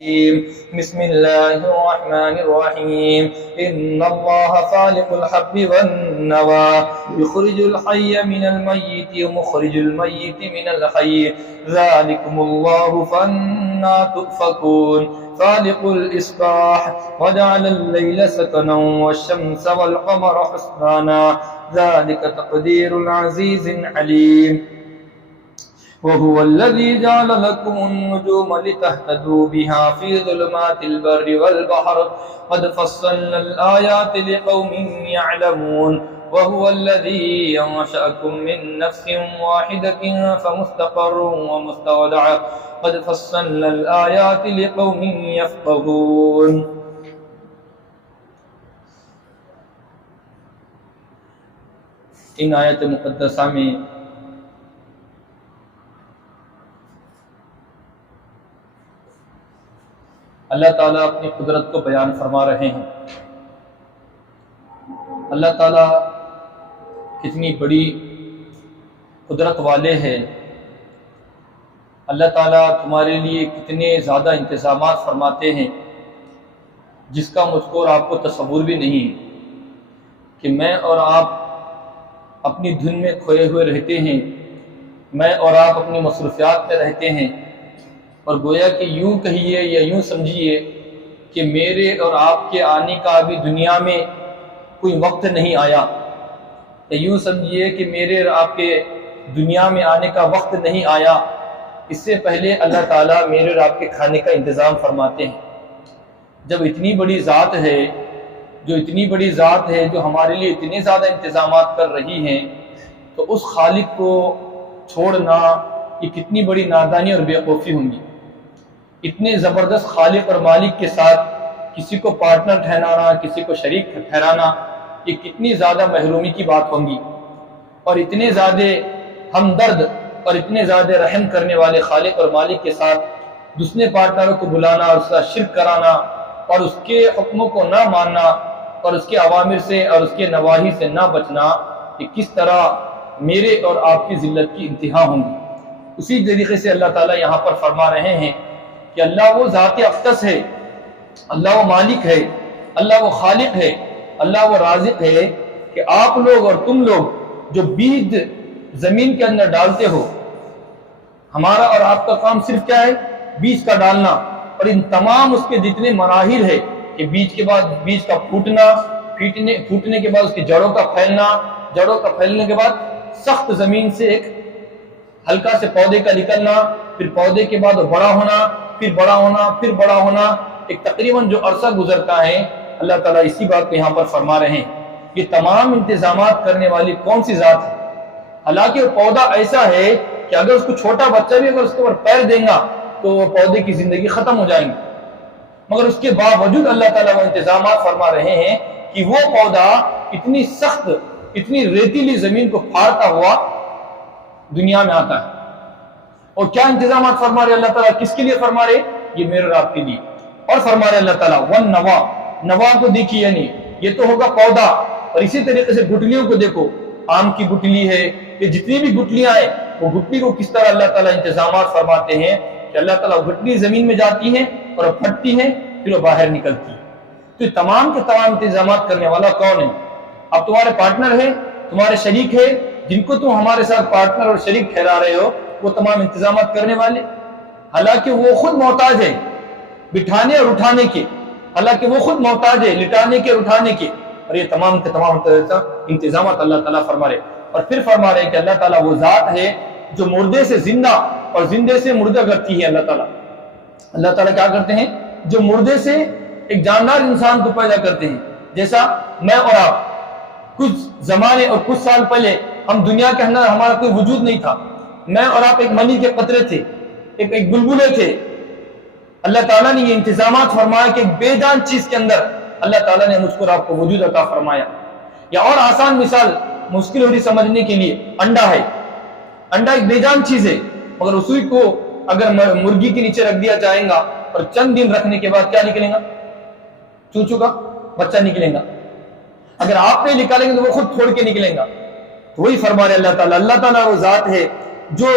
بسم الله الرحمن الرحيم إن الله خالق الحب والنوى يخرج الحي من الميت ومخرج الميت من الحي ذلكم الله فأنى تؤفكون خالق الإصباح وجعل الليل سكنا والشمس والقمر حسبانا ذلك تقدير العزيز العليم وهو الذي جعل لكم النجوم لتهتدوا بها في ظلمات البر والبحر قد فصلنا الآيات لقوم يعلمون وهو الذي أنشأكم من نفس واحدة فمستقر ومستودع قد فصلنا الآيات لقوم يفقهون. ان آیت مقدسہ میں اللہ تعالیٰ اپنی قدرت کو بیان فرما رہے ہیں. اللہ تعالیٰ کتنی بڑی قدرت والے ہیں. اللہ تعالیٰ تمہارے لیے کتنے زیادہ انتظامات فرماتے ہیں جس کا مجھ کو اور آپ کو تصور بھی نہیں کہ میں اور آپ اپنی دھن میں کھوئے ہوئے رہتے ہیں، میں اور آپ اپنی مصروفیات میں رہتے ہیں، اور گویا کہ یوں کہیے یا یوں سمجھیے کہ میرے اور آپ کے آنے کا ابھی دنیا میں کوئی وقت نہیں آیا، یا یوں سمجھیے کہ میرے اور آپ کے دنیا میں آنے کا وقت نہیں آیا. اس سے پہلے اللہ تعالیٰ میرے اور آپ کے کھانے کا انتظام فرماتے ہیں. جب اتنی بڑی ذات ہے، جو ہمارے لیے اتنے زیادہ انتظامات کر رہی ہیں، تو اس خالق کو چھوڑنا یہ کتنی بڑی نادانی اور بیوقوفی ہوں گی. اتنے زبردست خالق اور مالک کے ساتھ کسی کو پارٹنر ٹھہرانا، کسی کو شریک ٹھہرانا، یہ کتنی زیادہ محرومی کی بات ہوں گی. اور اتنے زیادہ ہمدرد اور اتنے زیادہ رحم کرنے والے خالق اور مالک کے ساتھ دوسرے پارٹنروں کو بلانا اور اس کا شرک کرانا اور اس کے حکموں کو نہ ماننا اور اس کے اوامر سے اور اس کے نواہی سے نہ بچنا، یہ کس طرح میرے اور آپ کی ذلت کی انتہا ہوں گی. اسی طریقے سے اللہ تعالیٰ یہاں پر فرما رہے ہیں کہ اللہ وہ ذات اقدس ہے، اللہ وہ مالک ہے، اللہ وہ خالق ہے، اللہ وہ رازق ہے کہ آپ لوگ اور تم لوگ جو بیج زمین کے اندر ڈالتے ہو، ہمارا اور آپ کا کام صرف کیا ہے؟ بیج کا ڈالنا. اور ان تمام اس کے جتنے مراحل ہے کہ بیج کے بعد بیج کا پھوٹنا، پھوٹنے کے بعد اس کی جڑوں کا پھیلنا، جڑوں کا پھیلنے کے بعد سخت زمین سے ایک ہلکا سے پودے کا نکلنا، پھر پودے کے بعد بڑا ہونا، پھر بڑا ہونا، پھر بڑا ہونا، ایک تقریباً جو عرصہ گزرتا ہے. اللہ تعالیٰ اسی بات کو یہاں پر فرما رہے ہیں. یہ تمام انتظامات کرنے والی کون سی ذات ہے؟ حالانکہ وہ پودا ایسا ہے کہ اگر اس کو چھوٹا بچہ بھی اگر اس کے اوپر پیر دیں گا تو وہ پودے کی زندگی ختم ہو جائیں گی، مگر اس کے باوجود اللہ تعالیٰ وہ انتظامات فرما رہے ہیں کہ وہ پودا اتنی سخت، اتنی ریتیلی زمین کو پھاڑتا ہوا دنیا میں آتا ہے. اور کیا انتظامات فرما رہے اللہ تعالیٰ؟ کس کے لیے فرما رہے؟ یہ میرے اور آپ کے لیے. اور فرما رہے اللہ تعالیٰ والنوا، نوا کو دیکھیے، یعنی یہ تو ہوگا پودا. اور اسی طریقے سے گٹلیوں کو دیکھو، آم کی گٹلی ہے، یہ جتنی بھی گٹلیاں ہیں وہ گٹلی کو کس طرح اللہ تعالیٰ انتظامات فرماتے ہیں کہ اللہ تعالیٰ گٹلی زمین میں جاتی ہے اور پھٹتی ہے، پھر وہ باہر نکلتی ہے. تو یہ تمام کے تمام انتظامات کرنے والا کون ہے؟ اب تمہارے پارٹنر ہے، تمہارے شریک ہے، جن کو تم ہمارے ساتھ پارٹنر اور شریک ٹھہرا رہے ہو، وہ تمام انتظامات کرنے والے. حالانکہ وہ خود محتاج ہے بٹھانے اور اٹھانے کے، حالانکہ وہ خود محتاج ہے لٹانے کے اور اٹھانے کے. اور یہ تمام کے تمام انتظامات اللہ تعالیٰ فرما رہے. اور پھر فرما رہے کہ اللہ تعالیٰ وہ ذات ہے جو مردے سے زندہ اور زندے سے مردہ کرتی ہے. اللہ تعالیٰ کیا کرتے ہیں؟ جو مردے سے ایک جاندار انسان کو پیدا کرتے ہیں. جیسا میں اور آپ کچھ زمانے اور کچھ سال پہلے ہم دنیا کے اندر ہمارا کوئی وجود نہیں تھا. میں اور آپ ایک منی کے قطرے تھے، ایک بلبلے تھے. اللہ تعالیٰ نے یہ انتظامات فرمایا کہ ایک بے جان چیز کے اندر اللہ تعالیٰ نے مجھ کو اور آپ کو وجود عطا فرمایا. یا اور آسان مثال مشکل ہو رہی سمجھنے کے لیے، انڈا ہے. انڈا ایک بے جان چیز ہے، مگر اسی کو اگر مرغی کے نیچے رکھ دیا جائے گا اور چند دن رکھنے کے بعد کیا نکلے گا؟ چوچو کا بچہ نکلے گا. اگر آپ نہیں نکالیں گے تو وہ خود پھوڑ کے نکلیں گا. تو وہی فرما رہے اللہ تعالیٰ وہ ذات ہے جو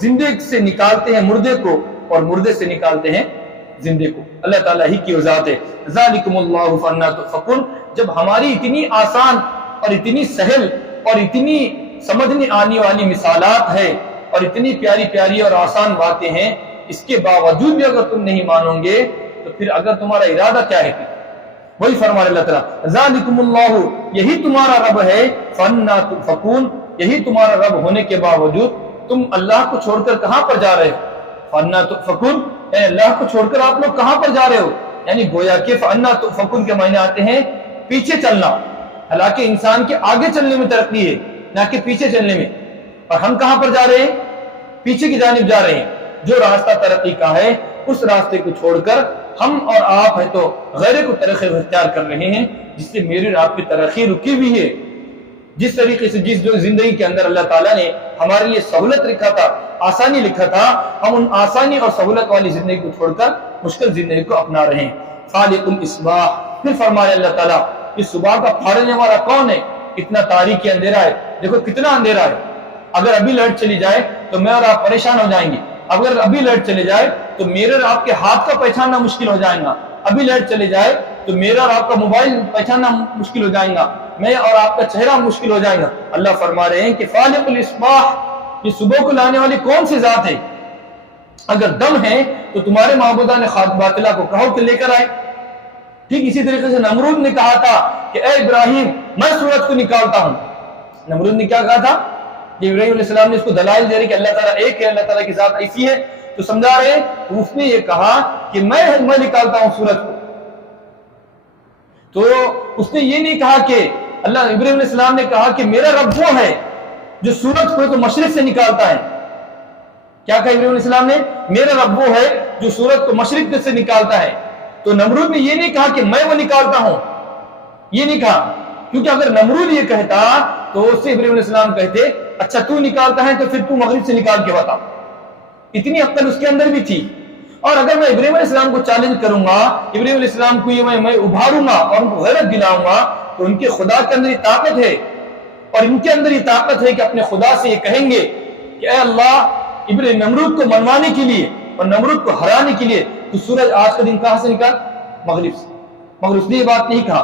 زندے سے نکالتے ہیں مردے کو اور مردے سے نکالتے ہیں زندے کو، اللہ تعالیٰ ہی کی ذات ہے۔ ذالکم اللہ فانا تؤفکون، جب ہماری اتنی آسان اور اتنی سہل اور اتنی سمجھنے آنے والی مثالات ہے اور اتنی پیاری پیاری اور آسان باتیں ہیں، اس کے باوجود بھی اگر تم نہیں مانو گے تو پھر اگر تمہارا ارادہ کیا ہے؟ وہی فرما اللہ تعالیٰ ذالکم اللہ، یہی تمہارا رب ہے، فانا تؤفکون، یہی تمہارا رب ہونے کے باوجود تم اللہ کو چھوڑ کر کہاں پر جا رہے ہو؟ فانا تؤفکون، یعنی اللہ کو چھوڑ کر آپ لوگ کہاں پر جا رہے ہو؟ یعنی گویا کہ فانا تؤفکون کے معنی آتے ہیں پیچھے چلنا، حالانکہ انسان کے آگے چلنے میں ترقی ہے نہ کہ پیچھے چلنے میں، اور ہم کہاں پر جا رہے ہیں؟ پیچھے کی جانب جا رہے ہیں۔ جو راستہ ترقی کا ہے اس راستے کو چھوڑ کر ہم اور آپ ہے تو غیر کو ترقی اختیار کر رہے ہیں، جس سے میری اور آپ کی ترقی رکی ہوئی ہے۔ جس طریقے سے جس جو زندگی کے اندر اللہ تعالیٰ نے ہمارے لیے سہولت لکھا تھا، آسانی لکھا تھا، ہم ان آسانی اور سہولت والی زندگی کو چھوڑ کر مشکل زندگی کو اپنا رہے ہیں۔ خالق الاصباح، پھر فرمایا اللہ تعالیٰ کہ صبح کا پھاڑنے والا کون ہے؟ اتنا تاریکی اندھیرا ہے، دیکھو کتنا اندھیرا ہے۔ اگر ابھی لائٹ چلی جائے تو میں اور آپ پریشان ہو جائیں گے، اگر ابھی لائٹ چلے جائے تو میرے اور آپ کے ہاتھ کا پہچاننا مشکل ہو جائے گا، ابھی لائٹ چلے جائے تو میرا اور آپ کا موبائل پہچاننا مشکل ہو جائے گا، میں اور آپ کا چہرہ مشکل ہو جائے گا۔ اللہ فرما رہے ہیں کہ خالق الاصباح، یہ صبح کو لانے والی کون سی ذات ہے؟ اگر دم ہے تو تمہارے معبودان باطلہ کو کہو کہ لے کر آئے۔ ٹھیک اسی طریقے سے نمرود نے کہا تھا کہ اے ابراہیم میں سورج کو نکالتا ہوں۔ نمرود نے کیا کہا تھا؟ کہ ابراہیم علیہ السلام نے اس کو دلائل دے رہے کہ اللہ تعالیٰ ایک ہے، اللہ تعالیٰ کی ذات ایسی ہے، تو سمجھا رہے تو اس نے یہ کہا کہ میں نکالتا ہوں سورج کو۔ تو اس نے یہ نہیں کہا کہ اللہ، ابراہیم علیہ السلام نے کہا کہ میرا رب وہ ہے جو سورج کو مشرق سے نکالتا ہے۔ کیا کہا ابراہیم علیہ السلام نے؟ میرا رب وہ ہے جو سورج کو مشرق سے نکالتا ہے۔ تو نمرود نے یہ نہیں کہا کہ میں وہ نکالتا ہوں، یہ نہیں کہا، کیونکہ اگر نمرود یہ کہتا تو اس سے ابراہیم علیہ السلام کہتے اچھا تو نکالتا ہے تو پھر تو مغرب سے نکال کے بتا۔ اتنی عقل اس کے اندر بھی تھی۔ اور اگر میں ابراہیم علیہ السلام کو چیلنج کروں گا، ابراہیم علیہ السلام کو یہ میں ابھاروں گا اور ان کو غیرت دلاؤں گا، تو ان کے خدا کے اندر یہ طاقت ہے اور ان کے اندر یہ طاقت ہے کہ اپنے خدا سے یہ کہیں گے کہ اے اللہ، نمرود کو منوانے کے لیے اور نمرود کو ہرانے کے لیے تو سورج آج کا دن کہاں سے نکال؟ مغرب سے۔ مگر اس نے یہ بات نہیں کہا۔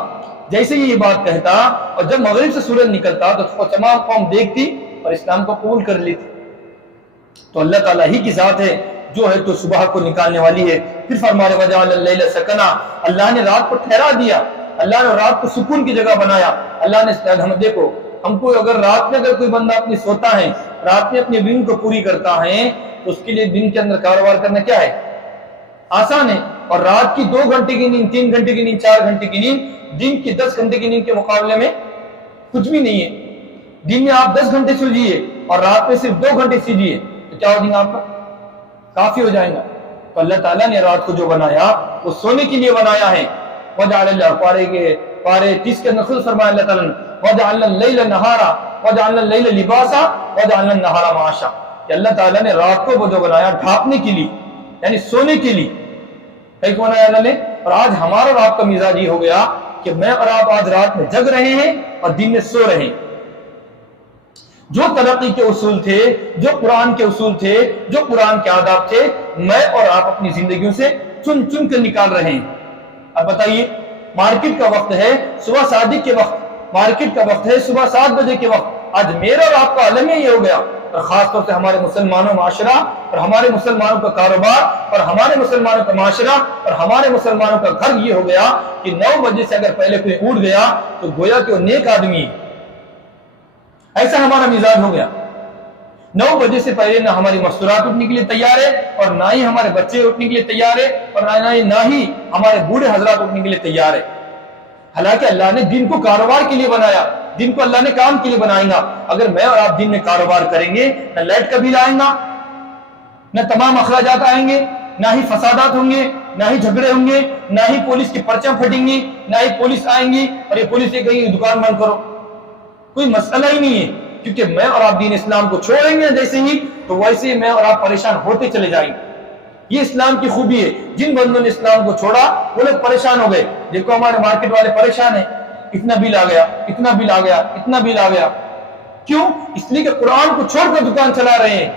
جیسے یہ بات کہتا اور جب مغرب سے سورج نکلتا تو تمام قوم دیکھتی اور اسلام کو قبول کر لیتی۔ تو اللہ تعالیٰ ہی کی ذات ہے جو ہے تو صبح کو نکالنے والی ہے۔ پھر فرمانے وجعل اللیل سکنا، اللہ نے رات کو ٹھہرا دیا، اللہ نے رات کو سکون کی جگہ بنایا۔ اللہ نے ہم دیکھو، ہم کو اگر رات میں اگر کوئی بندہ اپنی سوتا ہے، رات میں اپنی نیند کو پوری کرتا ہے تو اس کے لیے دن کے اندر کاروبار کرنا کیا ہے؟ آسان ہے۔ اور رات کی 2 گھنٹے کی نیند، 3 گھنٹے کی نیند، 4 گھنٹے کی نیند دن کی 10 گھنٹے کی نیند کے مقابلے میں کچھ بھی نہیں ہے۔ دن میں آپ 10 گھنٹے سو جائیے اور رات میں صرف 2 گھنٹے سیجیے تو کیا ہو جائے گا؟ آپ کا کافی ہو جائے گا۔ تو اللہ تعالیٰ نے رات کو جو بنایا وہ سونے کے لیے بنایا ہے۔ وجعل اللہ پارے 30 کے اندر خود فرمایا اللہ تعالیٰ نے وجعلنا اللیل نہارا وجعلنا اللیل لباسا وجعلنا النہار معاشا، کہ اللہ تعالیٰ نے رات کو وہ جو بنایا ڈھانپنے کے لیے، یعنی سونے کے لیے ایک بنایا اللہ نے۔ اور آج ہمارا اور آپ کا مزاج یہ ہو گیا کہ میں اور آپ آج رات میں جگ رہے ہیں اور دن میں سو رہے ہیں۔ جو ترقی کے اصول تھے، جو قرآن کے اصول تھے، جو قرآن کے آداب تھے، میں اور آپ اپنی زندگیوں سے چن چن کر نکال رہے ہیں۔ اب بتائیے، مارکیٹ کا وقت ہے صبح صادق کے وقت، مارکیٹ کا وقت ہے صبح 7 بجے کے وقت، آج میرا اور آپ کا عالم یہ ہو گیا۔ اور خاص طور سے ہمارے مسلمانوں معاشرہ اور ہمارے مسلمانوں کا کاروبار اور ہمارے مسلمانوں کا معاشرہ اور ہمارے مسلمانوں کا گھر یہ ہو گیا کہ 9 بجے سے اگر پہلے کوئی اٹھ گیا تو گویا کہ وہ نیک آدمی ہے۔ ایسا ہمارا مزاج ہو گیا۔ 9 بجے سے پہلے نہ ہماری مستورات اٹھنے کے لیے تیار ہے اور نہ ہی ہمارے بچے اٹھنے کے لیے تیار ہے اور نہ ہی ہمارے بوڑھے حضرات اٹھنے کے لیے تیار ہے۔ حالانکہ اللہ نے دن کو کاروبار کے لیے بنایا، دن کو اللہ نے کام کے لیے بنائے گا۔ اگر میں اور آپ دن میں کاروبار کریں گے، نہ لائٹ کا بل آئے گا، نہ تمام اخراجات آئیں گے، نہ ہی فسادات ہوں گے، نہ ہی جھگڑے ہوں گے، نہ ہی پولیس کی پرچیاں پھٹیں گی، نہ ہی پولیس آئیں گی اور یہ پولیس یہ کہیں دکان بند کرو، کوئی مسئلہ ہی نہیں ہے۔ کیونکہ میں اور آپ دین اسلام کو چھوڑیں گے جیسے ہی تو ویسے ہی میں اور آپ پریشان ہوتے چلے جائیں گے۔ یہ اسلام کی خوبی ہے۔ جن بندوں نے اسلام کو چھوڑا وہ لوگ پریشان ہو گئے۔ دیکھو ہمارے مارکیٹ والے پریشان ہیں، اتنا بل آ گیا، اتنا بل آ گیا، اتنا بل آ گیا۔ کیوں؟ اس لیے کہ قرآن کو چھوڑ کر دکان چلا رہے ہیں،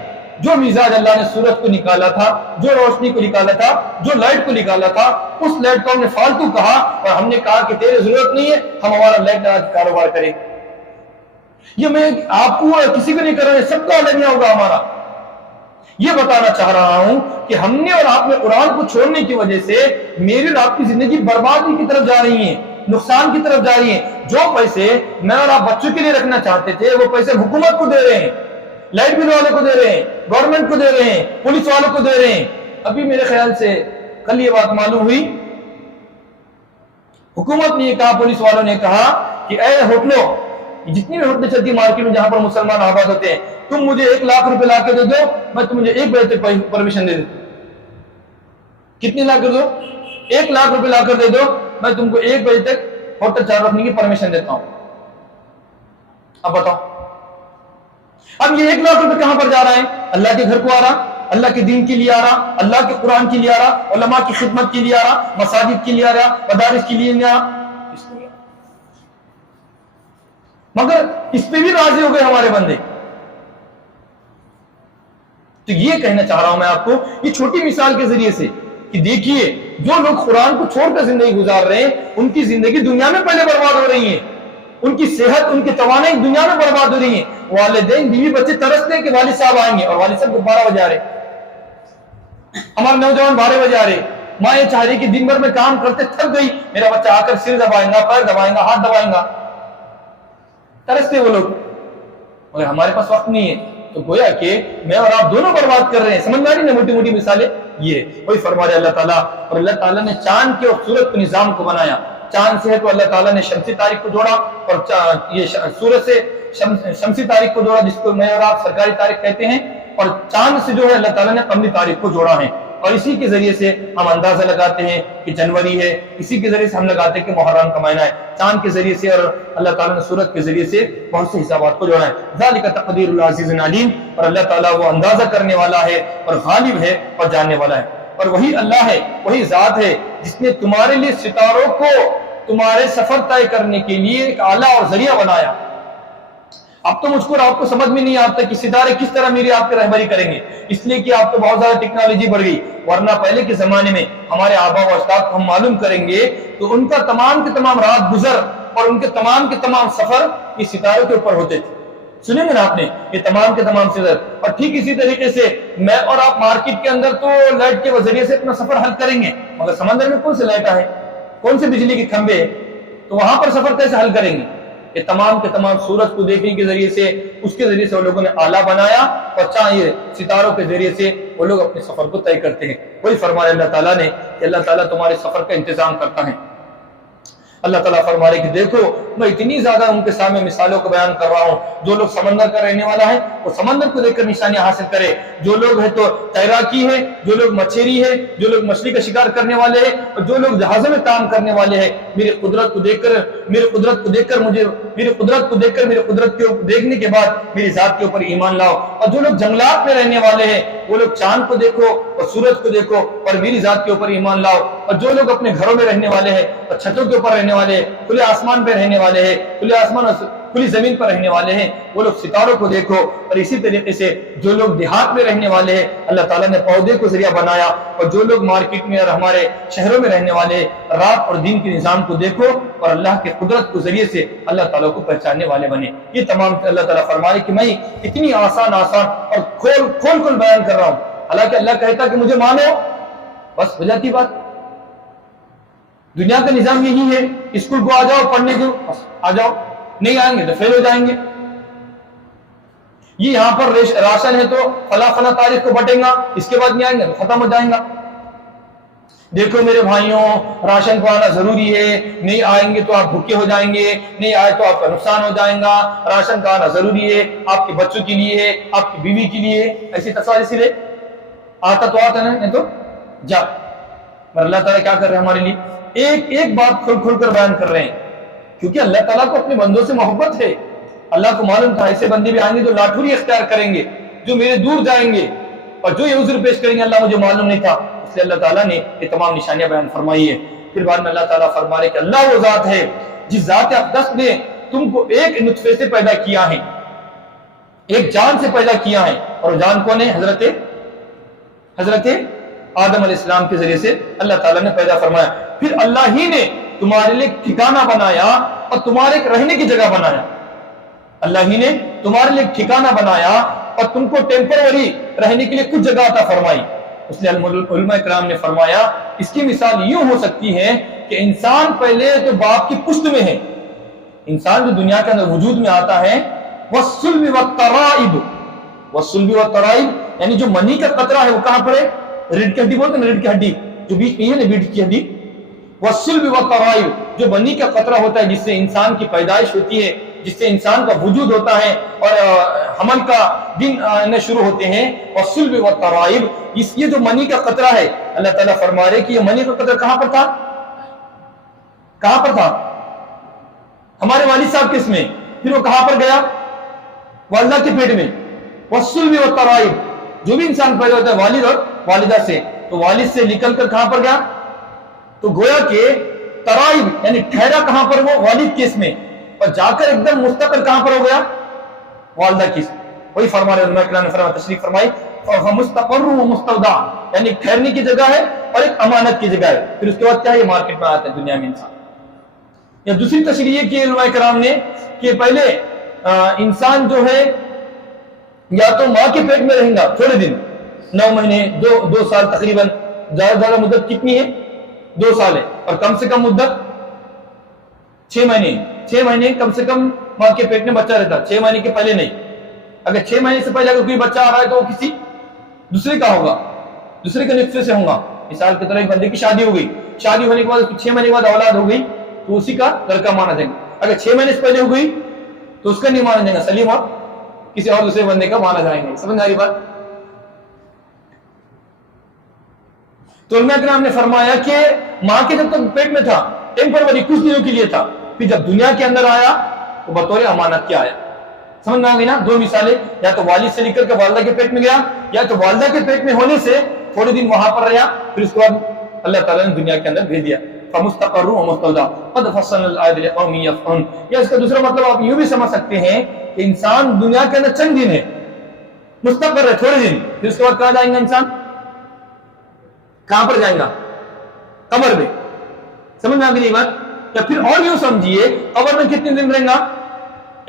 جو مزاج اللہ نے سورج کو نکالا تھا، جو روشنی کو نکالا تھا، جو لائٹ کو نکالا تھا، اس لائٹ کو ہم نے فالتو کہا اور ہم نے کہا کہ تیرے ضرورت نہیں ہے، ہم ہمارا لائٹ لگا کے کاروبار کریں۔ یہ میں آپ کو اور کسی کو نہیں کر رہا، سب کا الگ ہوگا ہمارا۔ یہ بتانا چاہ رہا ہوں کہ ہم نے اور آپ نے قرآن کو چھوڑنے کی وجہ سے میری اور آپ کی زندگی بربادی کی طرف جا رہی ہے، نقصان کی طرف جا رہی ہے۔ جو پیسے میں اور آپ بچوں کے لیے رکھنا چاہتے تھے، وہ پیسے حکومت کو دے رہے ہیں، لائٹ بل والوں کو دے رہے ہیں، گورنمنٹ کو دے رہے ہیں، پولیس والوں کو دے رہے ہیں۔ ابھی میرے خیال سے کل یہ بات معلوم ہوئی، حکومت نے یہ کہا، پولیس والوں نے کہا کہ اے ہوٹلوں، جتنی بھی ہوٹلیں چلتی مارکیٹ میں جہاں پر مسلمان آباد ہوتے ہیں، تم مجھے 1 لاکھ روپے لا کے دے دو، میں تم مجھے 1 بجے تک پرمیشن دے دیتا ہوں۔ کتنی لا کر دو؟ 1 لاکھ روپے لا کر دے دو، میں تم کو 1 بجے تک ہوٹل چالو رکھنے کی پرمیشن دیتا ہوں۔ اب بتاؤ، اب یہ 1 لاکھ روپے کہاں پر جا رہا ہے؟ اللہ کے گھر کو آ رہا، اللہ کے دین کے لیے آ رہا، اللہ کے قرآن کے لیے آ رہا، علماء کی خدمت کے لیے آ رہا، مساجد کے لیے آ رہا، مدارس کے لیے آ رہا۔ مگر اس پہ بھی راضی ہو گئے ہمارے بندے۔ تو یہ کہنا چاہ رہا ہوں میں آپ کو، یہ چھوٹی مثال کے ذریعے سے، کہ دیکھیے جو لوگ قرآن کو چھوڑ کر زندگی گزار رہے ہیں، ان کی زندگی دنیا میں پہلے برباد ہو رہی ہے، ان کی صحت، ان کی توانائی دنیا میں برباد ہو رہی ہیں۔ والدین، بیوی بچے ترستے ہیں کہ والد صاحب آئیں گے، اور والد صاحب 12 بجے آ رہے، ہمارے نوجوان 12 بجے آ رہے۔ ماں یہ چاہ رہی کہ دن بھر میں کام کرتے تھک گئی، میرا بچہ آ کر سر دبائیں گا، پیر دبائیں گا، ہاتھ دبائیں گا، ترستے وہ لوگ، مگر ہمارے پاس وقت نہیں ہے۔ تو گویا کہ میں اور آپ دونوں برباد کر رہے ہیں۔ سمجھ میں آ رہی نا موٹی موٹی مثالیں؟ یہ وہی فرما رہے اللہ تعالیٰ، اور اللہ تعالیٰ نے چاند کے اور سورج کے نظام کو بنایا۔ چاند سے ہے تو اللہ تعالیٰ نے شمسی تاریخ کو جوڑا، اور یہ سورج سے شمسی تاریخ کو جوڑا، جس کو میں اور آپ سرکاری تاریخ کہتے ہیں، اور چاند سے جو ہے اللہ تعالیٰ نے قمری تاریخ کو جوڑا ہے، اور اسی کے ذریعے سے ہم اندازہ لگاتے ہیں کہ جنوری ہے، اسی کے ذریعے سے ہم لگاتے ہیں کہ محرم کا مہینہ ہے، چاند کے ذریعے سے، اور اللہ تعالیٰ نے سورج کے ذریعے سے بہت سے حسابات کو جوڑا ہے۔ ذالک تقدیر العزیز العلیم، اور اللہ تعالیٰ وہ اندازہ کرنے والا ہے اور غالب ہے اور جاننے والا ہے، اور وہی اللہ ہے، وہی ذات ہے جس نے تمہارے لیے ستاروں کو تمہارے سفر طے کرنے کے لیے ایک آلہ اور ذریعہ بنایا۔ اب تو مجھ کو اور آپ کو سمجھ میں نہیں آتا کہ ستارے کس طرح میری آپ کی رہبری کریں گے، اس لیے کہ آپ تو بہت زیادہ ٹیکنالوجی بڑھ گئی، ورنہ پہلے کے زمانے میں ہمارے آبا و اجداد کو ہم معلوم کریں گے تو ان کا تمام کے تمام رات گزر اور ان کے تمام سفر یہ ستاروں کے اوپر ہوتے تھے۔ سنیں گے نا آپ نے، یہ تمام کے تمام سفر، اور ٹھیک اسی طریقے سے میں اور آپ مارکیٹ کے اندر تو لائٹ کے ذریعے سے اپنا سفر حل کریں گے، مگر سمندر میں کون سے لائٹ ہے، کون سے بجلی کے کھمبے ہیں، تو وہاں پر سفر کیسے حل کریں گے؟ یہ تمام کے تمام سورج کو دیکھنے کے ذریعے سے، اس کے ذریعے سے وہ لوگوں نے آلہ بنایا، اور چاہیے ستاروں کے ذریعے سے وہ لوگ اپنے سفر کو طے کرتے ہیں۔ وہی فرمایا اللہ تعالیٰ نے کہ اللہ تعالیٰ تمہارے سفر کا انتظام کرتا ہے۔ اللہ تعالیٰ فرما رہے کہ دیکھو میں اتنی زیادہ ان کے سامنے مثالوں کو بیان کر رہا ہوں، جو لوگ سمندر کا رہنے والا ہے وہ سمندر کو دیکھ کر نشانیاں حاصل کرے، جو لوگ ہے تو تیراکی ہے، جو لوگ مچھری ہے، جو لوگ مچھلی کا شکار کرنے والے ہیں، اور جو لوگ جہازوں میں کام کرنے والے ہیں، میری قدرت کو دیکھ کر میری قدرت کو دیکھنے کے بعد میری ذات کے اوپر ایمان لاؤ، اور جو لوگ جنگلات میں رہنے والے ہیں وہ لوگ چاند کو دیکھو اور سورج کو دیکھو اور میری ذات کے اوپر ایمان لاؤ، اور جو لوگ اپنے گھروں میں رہنے والے ہیں اور چھتوں کے اوپر رہنے والے ہیں، کھلے آسمان پہ رہنے والے ہیں، کھلے آسمان اور کھلی زمین پر رہنے والے ہیں، وہ لوگ ستاروں کو دیکھو، اور اسی طریقے سے جو لوگ دیہات میں رہنے والے ہیں اللہ تعالیٰ نے پودے کو ذریعہ بنایا، اور جو لوگ مارکیٹ میں اور ہمارے شہروں میں رہنے والے ہیں رات اور دن کے نظام کو دیکھو اور اللہ کے قدرت کو ذریعے سے اللہ تعالیٰ کو پہچاننے والے بنے۔ یہ تمام اللہ تعالیٰ فرمائے کہ میں اتنی آسان اور کھول بیان کر رہا ہوں، حالانکہ اللہ کہتا کہ مجھے مانو، بس ہو جاتی بات۔ دنیا کا نظام یہی ہے، اسکول کو آ جاؤ پڑھنے کو، آ جاؤ، نہیں آئیں گے تو فیل ہو جائیں گے۔ یہ یہاں پر راشن ہے تو فلاں تاریخ کو بٹیں گا، اس کے بعد نہیں آئیں گے تو ختم ہو جائیں گا۔ دیکھو میرے بھائیوں، راشن کو آنا ضروری ہے، نہیں آئیں گے تو آپ بھوکے ہو جائیں گے، نہیں آئے تو آپ کا نقصان ہو جائے گا، راشن کا آنا ضروری ہے، آپ کے بچوں کے لیے ہے، آپ کی بیوی کے لیے، ایسی تصاویر سے لے آتا تو آتا نہیں تو جا۔ پر اللہ تعالیٰ کیا کر رہے ہیں ہمارے لیے؟ ایک بات کھول کر بیان کر رہے ہیں، کیونکہ اللہ تعالیٰ کو اپنے بندوں سے محبت ہے۔ اللہ کو معلوم تھا ایسے بندے بھی آئیں گے جو لاٹھوری اختیار کریں گے، جو میرے دور جائیں گے، اور جو یہ عذر پیش کریں گے اللہ مجھے معلوم نہیں تھا، اس لیے اللہ تعالیٰ نے یہ تمام نشانیاں بیان فرمائی ہے۔ پھر بعد میں اللہ تعالیٰ فرما رہے کہ اللہ وہ ذات ہے جس ذات اقدس نے تم کو ایک نطفے سے پیدا کیا ہے، ایک جان سے پیدا کیا ہے، اور جان کون ہے؟ حضرت آدم علیہ السلام کے ذریعے سے اللہ تعالیٰ نے پیدا فرمایا. پھر اللہ ہی نے تمہارے لیے ٹھکانہ بنایا اور تمہارے رہنے کی جگہ بنایا. اللہ ہی نے تمہارے لیے ٹھکانہ بنایا اور تم کو ٹیمپروری رہنے کے لیے کچھ جگہ عطا فرمائی. اس لیے علماء کرام نے فرمایا اس کی مثال یوں ہو سکتی ہے کہ انسان پہلے تو باپ کی پشت میں ہے. انسان جو دنیا کے اندر وجود میں آتا ہے والصلب والترائب، والصلب والترائب یعنی جو منی کا قطرہ ہے وہ کہاں پر ہے؟ ریڑھ کی ہڈی بولتے ہیں، ریڑھ کی ہڈی جو بیچ میں ہے نا، ریڑھ کی ہڈی. والصلب والترائب جو منی کا قطرہ ہوتا ہے جس سے انسان کی پیدائش ہوتی ہے، جس سے انسان کا وجود ہوتا ہے اور حمل کا دن شروع ہوتے ہیں. والصلب والترائب یہ جو منی کا قطرہ ہے، اللہ تعالیٰ فرما رہے کہ یہ منی کا قطرہ کہاں پر تھا؟ کہاں پر تھا؟ ہمارے والد صاحب کے اس میں. پھر وہ کہاں پر گیا؟ والدہ کے پیٹ میں. والصلب والترائب جو بھی انسان پیدا ہوتا ہے والد اور والدہ سے، تو والد سے نکل کر کہاں پر گیا؟ تو گویا کہ ترائب یعنی ٹھہرا کہاں پر؟ وہ والد کے اس میں، اور جا کر ایک دم مستقر کہاں پر ہو گیا؟ والدہ کی. وہی فرما رہے علماء کرام نے فرمایا، تشریف فرمائی فمستقر و مستودع یعنی ٹھہرنے کی جگہ ہے اور ایک امانت کی جگہ ہے. پھر اس کے بعد کیا ہے؟ یہ مارکیٹ میں آتا ہے دنیا میں انسان. یا دوسری تشریح کی علماء کرام نے کہ پہلے انسان جو ہے یا تو ماں کے پیٹ میں رہیں گا تھوڑے دن، 9 مہینے 2 سال تقریباً. زیادہ مدت کتنی ہے؟ 2 سال ہے. اور کم سے کم مدت 6 مہینے. 6 مہینے کم سے کم ماں کے پیٹ میں بچہ رہتا، 6 مہینے کے پہلے نہیں. اگر 6 مہینے سے پہلے اگر کوئی بچہ آ رہا ہے تو وہ کسی دوسرے کا ہوگا، دوسرے کے نطفے سے ہوگا. مثال کی طرح ایک بندے کی شادی ہو گئی، شادی ہونے کے بعد 6 مہینے کے بعد اولاد ہو گئی تو اسی کا لڑکا مانا جائے گا. اگر 6 مہینے سے پہلے ہو گئی تو اس کا نہیں مانا جائے گا، سلیم اور کسی اور دوسرے بندے کا مانا جائیں گے. سمجھ آ رہی بات؟ تو علماء کرام نے فرمایا کہ ماں کے جب تک پیٹ میں تھا ٹیمپروری کچھ دنوں کے لیے تھا، پھر جب دنیا کے اندر آیا تو بطور امانت کیا آیا. سمجھ میں آ گئی نا؟ 2 مثالیں، یا تو والد سے نکل کر والدہ کے پیٹ میں گیا، یا تو والدہ کے پیٹ میں ہونے سے تھوڑے دن وہاں پر رہا، پھر اس کے بعد اللہ تعالیٰ نے دنیا کے اندر بھیج دیا. فمستقر و مستودع قد فصلنا الآیات لقوم یفقہون. یا اس کا دوسرا مطلب آپ یوں بھی سمجھ سکتے ہیں کہ انسان دنیا کے اندر چند دن ہے، مستقر ہے تھوڑے دن، پھر اس کے بعد کہاں جائیں گا انسان؟ کہاں پر جائیں گا؟ قبر میں. سمجھ میں آ گئی بات؟ یا پھر اور یوں سمجھیے قبر میں کتنے دن رہیں گا؟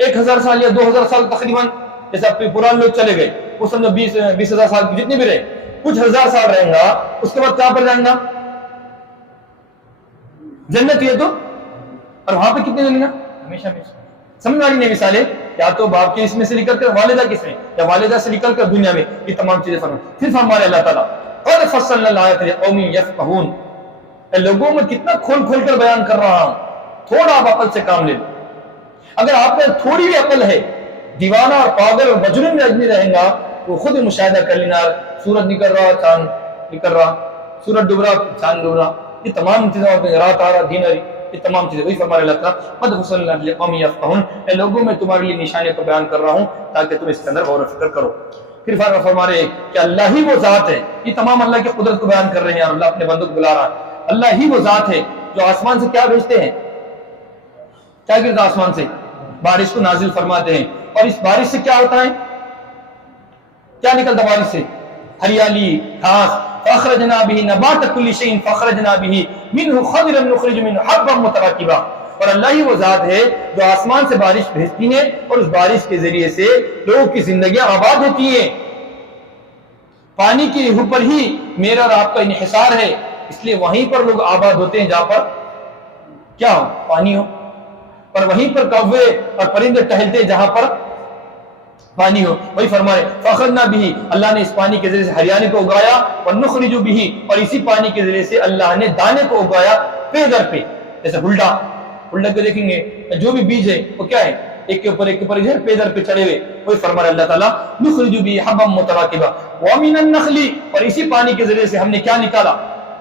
1000 سال یا 2000 سال تقریباً. جیسے پرانے لوگ چلے گئے وہ سمجھو 20,000 سال جتنے بھی رہے، کچھ ہزار سال رہیں گا. اس کے بعد کہاں پر جائیں گا؟ جنت یہ تو. اور وہاں پہ کتنے دن گا؟ ہمیشہ ہمیشہ. سمجھ میں آ رہی نہیں مثالیں؟ یا تو باپ کے اس میں سے نکل کر والدہ کے اس میں، یا والدہ سے نکل کر دنیا میں. یہ تمام چیزیں فرمائیں. پھر فرمایا اللہ تعالیٰ قد فصلنا الآیات لقوم یفقہون. لوگوں میں کتنا کھول کھول کر بیان کر رہا ہوں، تھوڑا آپ عقل سے کام لے لو. اگر آپ میں تھوڑی بھی عقل ہے، دیوانہ اور پاگل اور مجنون میں آدمی رہیں گا وہ خود مشاہدہ کر لینا، سورج نکل رہا چاند نکل رہا، سورج ڈوب رہا چاند ڈوب رہا، یہ تمام چیزیں، رات آ رہا دن آ رہی، یہ تمام چیزیں. وہی فرما اللہ تعالیٰ قد فصلنا لقوم یفقہون. اے لوگوں میں تمہارے لیے نشانیوں کو بیان کر رہا ہوں تاکہ تم اس کے اندر غور و فکر کرو. پھر فرما رہے کہ اللہ ہی وہ ذات ہے. یہ تمام اللہ کی قدرت کو بیان کر رہے ہیں اور اللہ اپنے بندوں کو بلا رہا ہے. اللہ ہی وہ ذات ہے جو آسمان سے کیا بھیجتے ہیں؟ کیا گرتا آسمان سے؟ بارش کو نازل فرماتے ہیں. اور اس بارش سے کیا ہوتا ہے؟ کیا نکلتا بارش سے؟ ہریالی، گھاس. فاخرجنا به نبات كل شيء فاخرجنا به منه خضرا نخرج منه حبا متراكبا. اور اللہ ہی وہ ذات ہے جو آسمان سے بارش بھیجتی ہے اور اس بارش کے ذریعے سے لوگوں کی زندگیاں آباد ہوتی ہیں. پانی کے اوپر ہی میرا اور آپ کا انحصار ہے، اس لیے وہیں پر لوگ آباد ہوتے ہیں جہاں پر کیا ہو؟ پانی ہو. اور وہیں پر کوے اور پرندے ٹہلتے ہیں جہاں پر پانی ہو. وہی فرمائے فاخرجنا به، اللہ نے اس پانی کے ذریعے سے ہریالی کو اگایا، ونخرج به، اور اسی پانی کے ذریعے سے اللہ نے دانے کو اگایا پے در پہ. جیسے ہلڈا کو دیکھیں گے جو بھی بیج ہے وہ کیا ہے؟ ایک کے اوپر پے در پہ چڑھے ہوئے. وہی فرمایا اللہ تعالیٰ نخرج به حبا متراکبا ومن النخل، اور اسی پانی کے ذریعے سے ہم نے کیا نکالا؟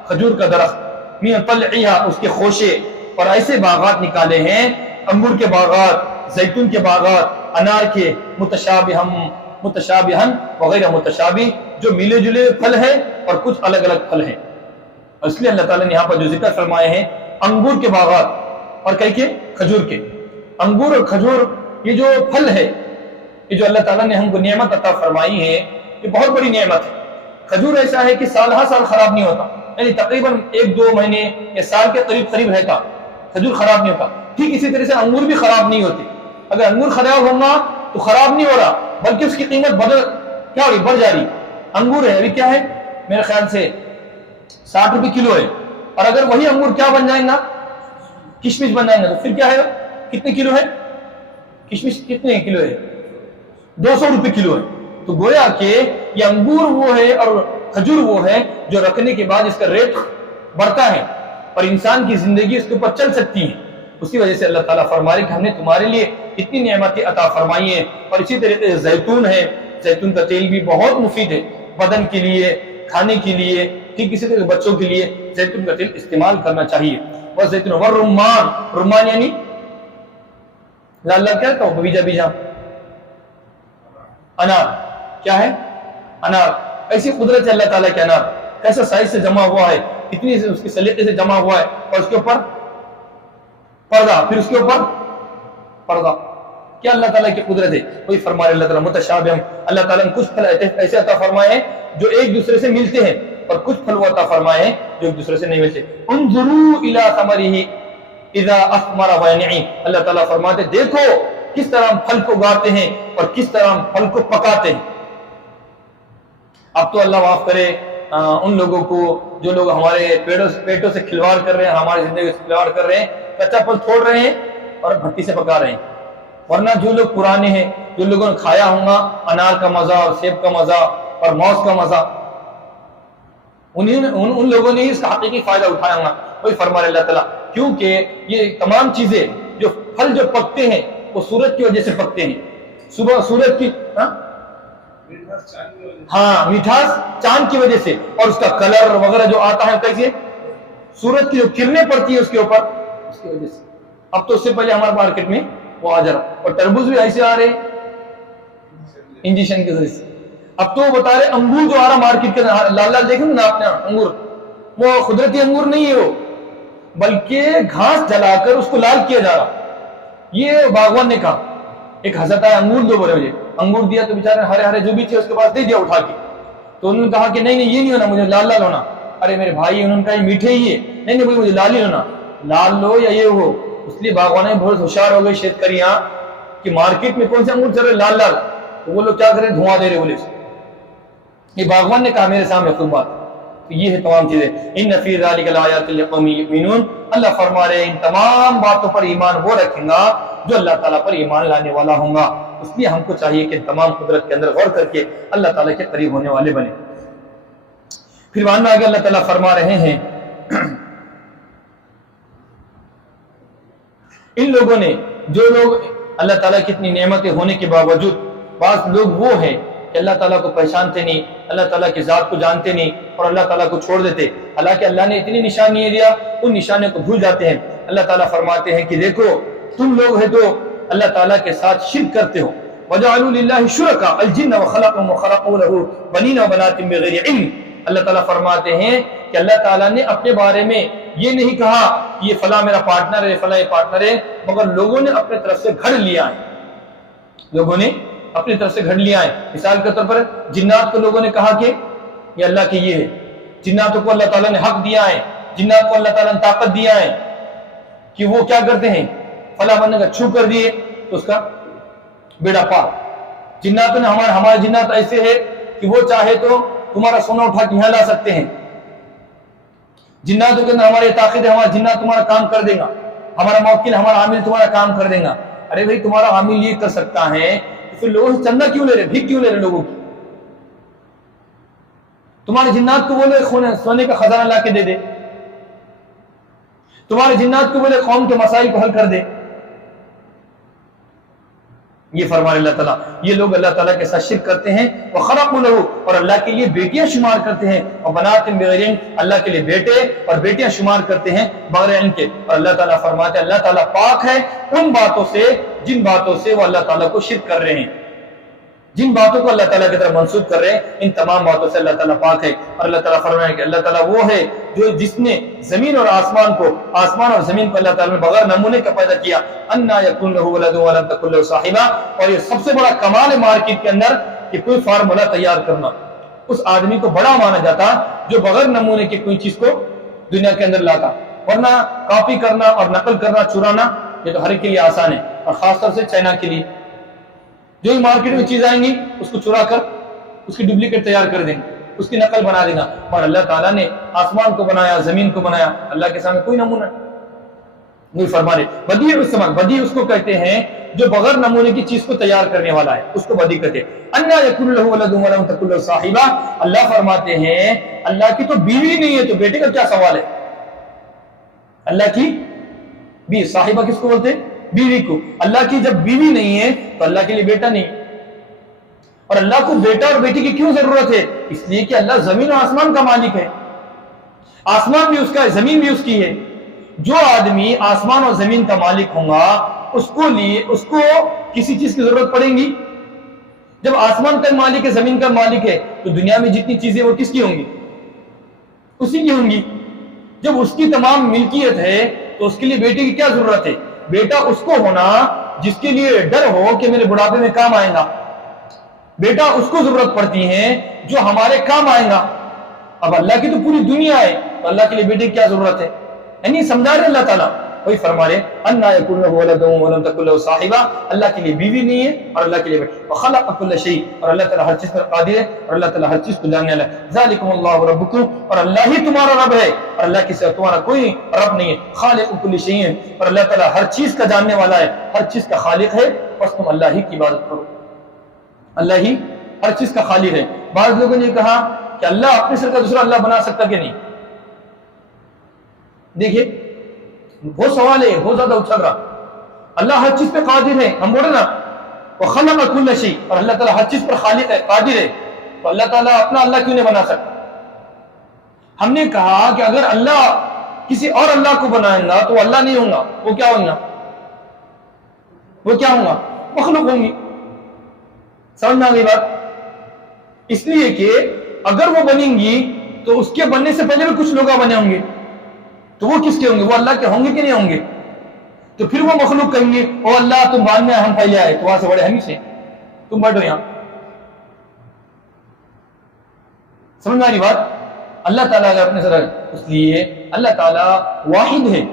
کھجور کا درخت، من طلعها، اس کے خوشے. اور ایسے باغات نکالے ہیں، انگور کے باغات، زیتون کے باغات، انار کے، متشابہن وغیرہ متشابہ، جو ملے جلے پھل ہیں اور کچھ الگ الگ پھل ہیں. اور اس لیے اللہ تعالیٰ نے یہاں پر جو ذکر فرمائے ہیں انگور کے باغات اور کہیں کہ کھجور کے. انگور اور کھجور یہ جو پھل ہے کہ جو اللہ تعالیٰ نے ہم کو نعمت عطا فرمائی ہے یہ بہت بڑی نعمت ہے۔ کھجور ایسا ہے کہ سال ہر سال خراب نہیں ہوتا، یعنی تقریباً 1-2 مہینے یا سال کے قریب رہتا، کھجور خراب نہیں ہوتا۔ ٹھیک اسی طرح سے انگور بھی خراب نہیں ہوتے، اگر انگور خراب ہوگا تو خراب نہیں ہو رہا بلکہ اس کی قیمت کیا ہو رہی، بڑھ جا رہی۔ انگور ہے ابھی کیا ہے میرے خیال سے 60 روپے کلو ہے، اور اگر وہی انگور کیا بن جائیں گا، کشمش بن جائیں گا، تو پھر کیا ہے، کتنے کلو ہے کشمش، کتنے کلو ہے، 200 روپے کلو ہے۔ تو گویا کہ یہ انگور وہ ہے اور کھجور وہ ہے جو رکھنے کے بعد اس کا ریٹ بڑھتا ہے اور انسان کی زندگی اس کے اوپر چل سکتی ہے۔ اسی وجہ سے اللہ تعالیٰ فرما رہے کہ ہم نے تمہارے لیے اتنی نعمتیں عطا فرمائی ہیں۔ اور اسی طریقے سے زیتون ہے، زیتون کا تیل بھی بہت مفید ہے بدن کے لیے، کھانے کے لیے، ٹھیک اسی طرح بچوں کے لیے زیتون کا تیل استعمال کرنا چاہیے۔ اور زیتون والرمان، رمان یعنی لال لال کیا کہو، بیجا بیجا، انار، کیا ہے انار۔ ایسی قدرت ہے اللہ تعالیٰ کے انار، کیسا سائز سے جمع ہوا ہے، اتنی اس کے سلیقے سے جمع ہوا ہے، اور اس کے اوپر پردہ، پھر اس کے اوپر پردہ، کیا اللہ تعالیٰ کی قدرت ہے۔ وہی فرما رہے اللہ تعالیٰ متشابہم، اللہ تعالیٰ نے کچھ پھل ایسے عطا فرمائے ہیں جو ایک دوسرے سے ملتے ہیں، اور کچھ پھل وہ عطا فرمائے ہیں جو ایک دوسرے سے نہیں ملتے۔ انظروا الی ثمرہ اذا اثمر وینعی، اللہ تعالیٰ فرماتے دیکھو کس طرح ہم پھل کو اگاتے ہیں اور کس طرح ہم پھل کو پکاتے ہیں۔ اب تو اللہ معاف کرے ان لوگوں کو جو لوگ ہمارے پیٹوں سے کھلواڑ کر رہے ہیں، ہماری زندگی سے کھلواڑ کر رہے ہیں، کچا پھل چھوڑ رہے ہیں اور بھٹی سے پکا رہے ہیں۔ ورنہ جو لوگ پرانے ہیں، جو لوگوں نے کھایا ہوگا انار کا مزہ اور سیب کا مزہ اور موز کا مزہ، ان لوگوں نے اس کا حقیقی فائدہ اٹھایا ہوگا۔ وہی فرما رہے اللہ تعالیٰ کیونکہ یہ تمام چیزیں جو پھل جو پکتے ہیں وہ سورج کی وجہ سے پکتے ہیں۔ صبح سورج کی ہاں میٹھاس چاند کی وجہ سے، اور اس کا کلر وغیرہ جو آتا ہے کیسے، سورج کی جو کرنیں پڑتی ہیں اس کے اوپر، اس کی وجہ سے۔ اب تو اس سے پہلے ہمارے مارکیٹ میں وہ آ جا رہا، اور تربوز بھی ایسے آ رہے انجیکشن کے ذریعے سے۔ اب تو وہ بتا رہے انگور جو آ رہا مارکیٹ کے لال لال دیکھیں نا آپ نے انگور، وہ قدرتی انگور نہیں ہے وہ، بلکہ گھاس جلا کر اس کو لال کیا جا رہا۔ یہ باغوان نے کہا، ایک حضرت آیا انگور دو بولے، مجھے انگور دیا تو بیچارے ہرے ہرے جو بھی تھے اس کے پاس دے دیا اٹھا کے، تو انہوں نے کہا کہ نہیں یہ نہیں ہونا، مجھے لال لال ہونا۔ ارے میرے بھائی، انہوں نے کہا یہ میٹھے ہی ہے، نہیں مجھے لال ہی ہونا، لال لو یا یہ ہو۔ اس لیے باغوانے بہت ہوشیار ہو گئے شیتکریاں کہ مارکیٹ میں کون سے انگور چل رہے لال لال، تو وہ لوگ کیا کریں دھواں دے رہے بولے۔ یہ باغوان نے کہا میرے سامنے خود بات، تو یہ ہے تمام چیزیں۔ ان فی ذلک لآیات لقوم یؤمنون، اللہ فرما رہے ہیں ان تمام باتوں پر ایمان وہ رکھیں گا جو اللہ تعالیٰ پر ایمان لانے والا ہوں گا۔ اس لیے ہم کو چاہیے کہ تمام قدرت کے اندر غور کر کے اللہ تعالیٰ کے قریب ہونے والے بنے۔ پھر بعد میں آگے اللہ تعالیٰ فرما رہے ہیں ان لوگوں نے، جو لوگ اللہ تعالیٰ کی اتنی نعمتیں ہونے کے باوجود، بعض لوگ وہ ہیں کہ اللہ تعالیٰ کو پہچانتے نہیں، اللہ تعالیٰ کی ذات کو جانتے نہیں اور اللہ تعالیٰ کو چھوڑ دیتے، حالانکہ اللہ نے اتنی نشانیاں دیا ان نشانیوں کو بھول جاتے ہیں۔ اللہ تعالیٰ فرماتے ہیں کہ دیکھو تم لوگ ہے تو اللہ تعالیٰ کے ساتھ شرک کرتے ہو، وَجَعَلُوا لِلَّهِ شُرَكَاءَ الْجِنَّ وَخَلَقُهُمْ وَخَلَقُوا لَهُ بَنِينَ وَبَنَاتٍ بِغَيْرِ عِلْمٍ۔ اللہ تعالیٰ فرماتے ہیں کہ اللہ تعالیٰ نے اپنے بارے میں یہ نہیں کہا کہ یہ فلاں میرا پارٹنر ہے، فلاں یہ پارٹنر ہے، مگر لوگوں نے اپنے طرف سے گھڑ لیا ہے، لوگوں نے اپنی طرف سے گھڑ لیا ہے۔ مثال کے طور پر جنات کو لوگوں نے کہا کہ یہ اللہ کی یہ ہے، جناتوں کو اللہ تعالیٰ نے حق دیا ہے، جنات کو اللہ تعالیٰ نے طاقت دیا ہے کہ وہ کیا کرتے ہیں، فلاں بندے کا چھو کر دیے تو اس کا بیڑا پار۔ جناتوں نے ہمارے جنات ایسے ہے کہ وہ چاہے تو تمہارا سونا اٹھا کے یہاں لا سکتے ہیں، جناتوں کے اندر ہماری طاقت ہے، ہمارا جنات تمہارا کام کر دے گا، ہمارا موکل ہمارا عامل تمہارا کام کر دے گا۔ ارے بھائی تمہارا عامل یہ کر سکتا ہے تو پھر لوگوں سے چندہ کیوں لے رہے، بھیک کیوں لے رہے لوگوں کی؟ تمہارے جنات کو بولے سونے کا خزانہ لا کے دے دے، تمہارے جنات کو بولے قوم کے مسائل کو حل کر دے۔ یہ فرمانے اللہ تعالیٰ یہ لوگ اللہ تعالیٰ کے ساتھ شرک کرتے ہیں، وَخَلَقُوا لَهُ، اور اللہ کے لیے بیٹیاں شمار کرتے ہیں، وَبَنَاتٍ بِغَيْرِ عِلْمٍ، اللہ کے لیے بیٹے اور بیٹیاں شمار کرتے ہیں بغیر علم کے۔ اور اللہ تعالیٰ فرماتے ہیں اللہ تعالیٰ پاک ہے ان باتوں سے جن باتوں سے وہ اللہ تعالیٰ کو شرک کر رہے ہیں۔ جن باتوں کو اللہ تعالیٰ کی طرف منسوب کر رہے ہیں ان تمام باتوں سے اللہ تعالیٰ پاک ہے. اور اللہ تعالیٰ فرمائے کہ اللہ تعالیٰ وہ ہے جو جس نے زمین اور آسمان اور زمین کو اللہ تعالیٰ نے بغیر نمونے کا پیدا کیا. انا یکون لہ ولد ولم تکن لہ صاحبہ. اور یہ سب سے بڑا کمال ہے مارکیٹ کے اندر کہ کوئی فارمولا تیار کرنا. اس آدمی کو بڑا مانا جاتا جو بغیر نمونے کی کوئی چیز کو دنیا کے اندر لاتا. ورنہ کاپی کرنا اور نقل کرنا چرانا یہ تو ہر کے لیے آسان ہے, اور خاص طور سے چائنا کے لیے. جو ہی مارکیٹ میں چیز آئیں گی اس کو چرا کر اس کی ڈپلیکیٹ تیار کر دیں گے, اس کی نقل بنا دیں گا. اور اللہ تعالیٰ نے آسمان کو بنایا, زمین کو بنایا, اللہ کے سامنے کوئی نمونہ نہیں. فرما رہے بدیع السماء, بدیع اس کو کہتے ہیں جو بغیر نمونے کی چیز کو تیار کرنے والا ہے, اس کو بدیع کہتے ہیں. انا یکون لہ ولد ولم تکن لہ صاحبہ. اللہ فرماتے ہیں اللہ کی تو بیوی نہیں ہے تو بیٹے کا کیا سوال ہے. اللہ کی بیوی, صاحبہ کس کو بولتے ہیں؟ بیوی کو. اللہ کی جب بیوی نہیں ہے تو اللہ کے لیے بیٹا نہیں. اور اللہ کو بیٹا اور بیٹی کی کیوں ضرورت ہے؟ اس لیے کہ اللہ زمین اور آسمان کا مالک ہے. آسمان بھی اس کا ہے, زمین بھی اس کی ہے. جو آدمی آسمان اور زمین کا مالک ہوگا اس کو کسی چیز کی ضرورت پڑے گی. جب آسمان کا مالک ہے, زمین کا مالک ہے, تو دنیا میں جتنی چیزیں وہ کس کی ہوں گی؟ اسی کی ہوں گی. جب اس کی تمام ملکیت ہے تو اس کے لیے بیٹے کی کیا ضرورت ہے؟ بیٹا اس کو ہونا جس کے لیے ڈر ہو کہ میرے بڑھاپے میں کام آئے گا. بیٹا اس کو ضرورت پڑتی ہے جو ہمارے کام آئے گا. اب اللہ کی تو پوری دنیا ہے تو اللہ کے لیے بیٹے کی کیا ضرورت ہے؟ یعنی سمجھا رہے اللہ تعالیٰ, وہی فرما رہے انا یکون لہ ولد ولم تکن لہ صاحبہ. اللہ کے لیے بیوی نہیں ہے اور اللہ کے لیے بیٹا. وخلق کل شیء, اور اللہ تعالیٰ ہر چیز پر قادر ہے اور اللہ تعالیٰ ہر چیز کو جاننے والا ہے. ذالکم اللہ ربکم, اور اللہ ہی تمہارا رب ہے اور اللہ کے سوا تمہارا کوئی رب نہیں ہے. خالق کل شیء, اور اللہ تعالیٰ ہر چیز کا جاننے والا ہے, ہر چیز کا خالق ہے. بس تم اللہ ہی کی عبادت کرو, اللہ ہی ہر چیز کا خالق ہے. بعض لوگوں نے کہا کہ اللہ اپنے سر کا دوسرا اللہ بنا سکتا کہ نہیں. دیکھیے وہ سوال ہے بہت زیادہ اچھل رہا. اللہ ہر چیز پہ قادر ہے, ہم بولے نا وخلق کل شیء, اور اللہ تعالیٰ ہر چیز پر خالق ہے, قادر ہے, تو اللہ تعالیٰ اپنا اللہ کیوں نہیں بنا سکتا؟ ہم نے کہا کہ اگر اللہ کسی اور اللہ کو بنائے گا تو وہ اللہ نہیں ہوگا, وہ کیا ہوگا؟ وہ کیا ہوگا؟ مخلوق ہوں گی. سمجھ میں آ گئی بات؟ اس لیے کہ اگر وہ بنیں گی تو اس کے بننے سے پہلے بھی کچھ لوگ بنے ہوں گے, تو وہ کس کے ہوں گے؟ وہ اللہ کے ہوں گے کہ نہیں ہوں گے؟ تو پھر وہ مخلوق کہیں گے او اللہ تم بعد میں, ہم پہلے آئے, تو وہاں سے بڑے ہم سے, تم بیٹھو یہاں. سمجھ میں آ رہی بات؟ اللہ تعالیٰ اگر اپنے سر, اس لیے اللہ تعالیٰ واحد ہے,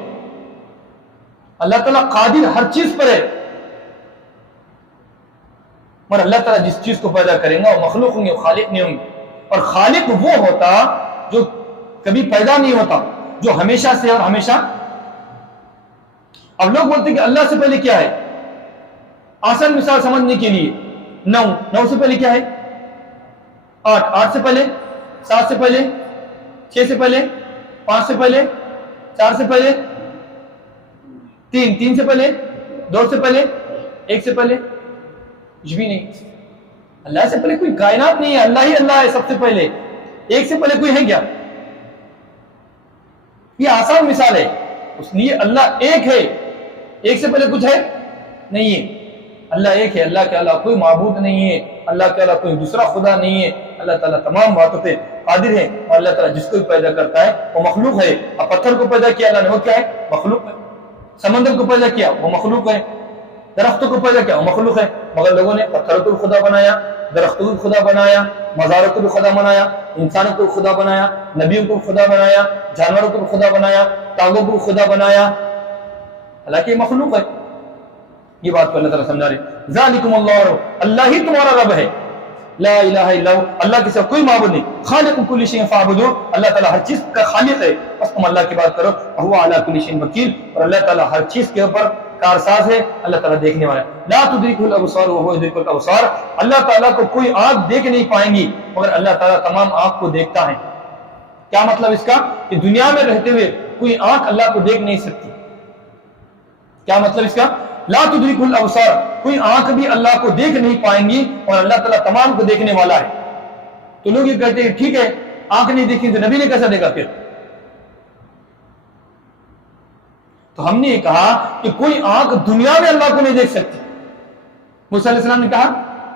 اللہ تعالیٰ قادر ہر چیز پر ہے. مگر اللہ تعالیٰ جس چیز کو پیدا کریں گا وہ مخلوق ہوں گے, وہ خالق نہیں ہوں گے. اور خالق وہ ہوتا جو کبھی پیدا نہیں ہوتا, جو ہمیشہ سے اور ہمیشہ. اب لوگ بولتے ہیں کہ اللہ سے پہلے کیا ہے؟ آسان مثال سمجھنے کے لیے, 9 سے پہلے کیا ہے؟ 8 سے پہلے, 7 سے پہلے, 6 سے پہلے, 5 سے پہلے, 4 سے پہلے, 3 سے پہلے, 2 سے پہلے, 1 سے پہلے, کچھ بھی نہیں. اللہ سے پہلے کوئی کائنات نہیں ہے, اللہ ہی اللہ ہے سب سے پہلے. 1 سے پہلے کوئی ہے کیا؟ یہ آسان مثال ہے. اس لیے اللہ ایک ہے, 1 سے پہلے کچھ ہے نہیں ہے. اللہ ایک ہے, اللہ کے علاوہ کوئی معبود نہیں ہے, اللہ کے علاوہ کوئی دوسرا خدا نہیں ہے. اللہ تعالیٰ تمام باتوں پہ قادر ہے, اور اللہ تعالیٰ جس کو بھی پیدا کرتا ہے وہ مخلوق ہے. اب پتھر کو پیدا کیا اللہ نے, وہ کیا ہے؟ مخلوق ہے. سمندر کو پیدا کیا, وہ مخلوق ہے. درختوں کو پیدا کیا, وہ مخلوق ہے. مگر لوگوں نے پتھروں کو بھی خدا بنایا, درختوں کو بھی خدا بنایا, مزاروں کو بھی خدا بنایا, انسانوں کو بھی خدا بنایا, نبیوں کو بھی خدا بنایا, جانوروں کو بھی خدا بنایا, تاغوں کو بھی خدا بنایا. حالانکہ یہ مخلوق ہے. یہ بات کو اللہ تعالیٰ سمجھا رہے. ذالکم اللہ, اللہ ہی تمہارا رب ہے. لا الہ الا ہو, اللہ کے سوا کوئی معبود نہیں. خالق کل شیء فاعبدوہ, اللہ تعالیٰ ہر چیز کا خالق ہے, بس تم اللہ کی بات کرو. وہو علی کل شیء وکیل, اور اللہ تعالیٰ ہر چیز کے اوپر کارساز ہے, اللہ تعالیٰ دیکھنے والا ہے. لا تدرکہ الابصار وہو یدرک الابصار, اللہ تعالیٰ کو کوئی آنکھ دیکھ نہیں پائیں گی مگر اللہ تعالیٰ تمام آنکھ کو دیکھتا ہے. کیا مطلب اس کا؟ کہ دنیا میں رہتے ہوئے کوئی آنکھ اللہ کو دیکھ نہیں سکتی. کیا مطلب اس کا؟ لا تدرک الابصار, کوئی آنکھ بھی اللہ کو دیکھ نہیں پائیں گی اور اللہ تعالیٰ تمام کو دیکھنے والا ہے. تو لوگ یہ کہتے ہیں ٹھیک ہے آنکھ نہیں دیکھی تو نبی نے کیسا دیکھا پھر؟ تو ہم نے یہ کہا کہ کوئی آنکھ دنیا میں اللہ کو نہیں دیکھ سکتی. موسیٰ علیہ السلام نے کہا